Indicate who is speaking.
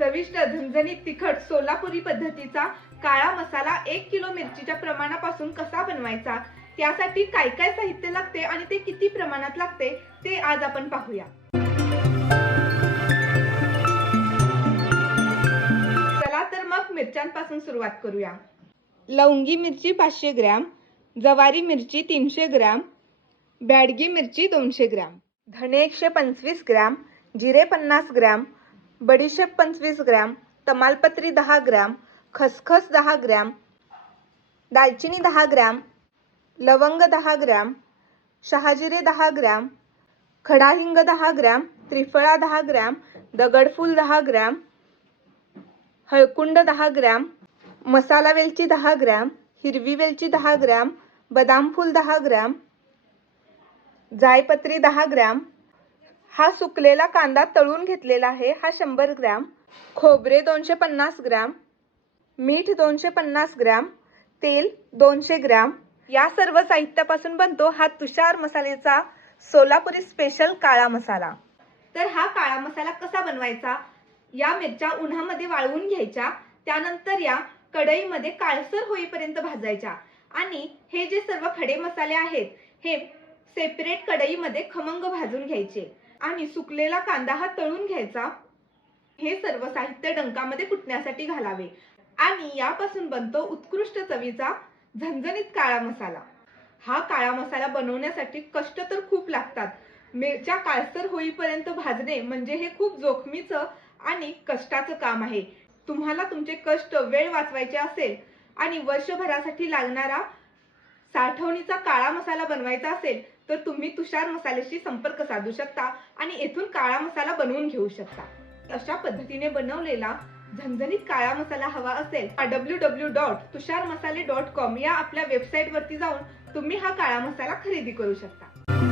Speaker 1: चविष्ट झणझणीत तिखट सोलापुरी पद्धतीचा काळा मसाला एक किलो मिरचीच्या प्रमाणापासून कसा बनवायचा? त्यासाठी काय काय साहित्य लागते आणि ते किती प्रमाणात लागते ते आज आपण पाहूया. चला तर मग मिरच्यांपासून सुरुवात करूया. लवंगी मिरची पाचशे ग्रॅम जवारी मिरची तीनशे ग्रॅम बॅडगी मिरची दोनशे ग्रॅम धणे एकशे पंचवीस ग्रॅम जिरे पन्नास ग्रॅम बडीशेप पंचवीस ग्रॅम तमालपत्री दहा ग्रॅम खसखस दहा ग्रॅम दालचिनी दहा ग्रॅम लवंग दहा ग्रॅम शहाजिरे दहा ग्रॅम खडाहिंग दहा ग्रॅम त्रिफळा दहा ग्रॅम दगडफूल दहा ग्रॅम हळकुंड दहा ग्रॅम मसाला वेलची दहा ग्रॅम हिरवी वेलची दहा ग्रॅम बदाम फूल दहा ग्रॅम जायपत्री दहा ग्रॅम हा सुकलेला कांदा तळून घेतलेला आहे. हा शंभर ग्रॅम. खोबरे दोनशे पन्नास ग्रॅम. मीठ दोनशे पन्नास ग्रॅम. तेल दोनशे ग्रॅम. या सर्व साहित्यापासून बनतो हा तुषार मसाल्याचा सोलापुरी स्पेशल काळा मसाला. तर हा काळा मसाला कसा बनवायचा? या मिरच्या उन्हामध्ये वाळवून घ्यायच्या. त्यानंतर या कढईमध्ये काळसर होईपर्यंत भाजायच्या. आणि हे जे सर्व खडे मसाले आहेत हे सेपरेट कढईमध्ये खमंग भाजून घ्यायचे. आणि सुकलेला कांदा हा तळून घ्यायचा. हे सर्व साहित्य डंकामध्ये कुटण्यासाठी घालावे. आणि यापासून बनतो उत्कृष्ट चवीचा झणझणीत काळा मसाला. हा काळा मसाला बनवण्यासाठी कष्ट तर खूप लागतात. मिरच्या काळसर होईपर्यंत भाजणे म्हणजे हे खूप जोखमीचं आणि कष्टाचं काम आहे. तुम्हाला तुमचे कष्ट वेळ वाचवायचे असेल आणि वर्षभरासाठी लागणारा साठवणीचा काळा मसाला बनवायचा असेल तर तुम्ही तुषार मसाल्याशी संपर्क साधू शकता आणि येथून काळा मसाला बनवून घेऊ शकता. अशा पद्धतीने बनवलेला झणझणीत काळा मसाला हवा असेल डब्ल्यू डब्ल्यू डॉट तुषार मसाले डॉट कॉम या आपल्या वेबसाईट वरती जाऊन तुम्ही हा काळा मसाला खरेदी करू शकता.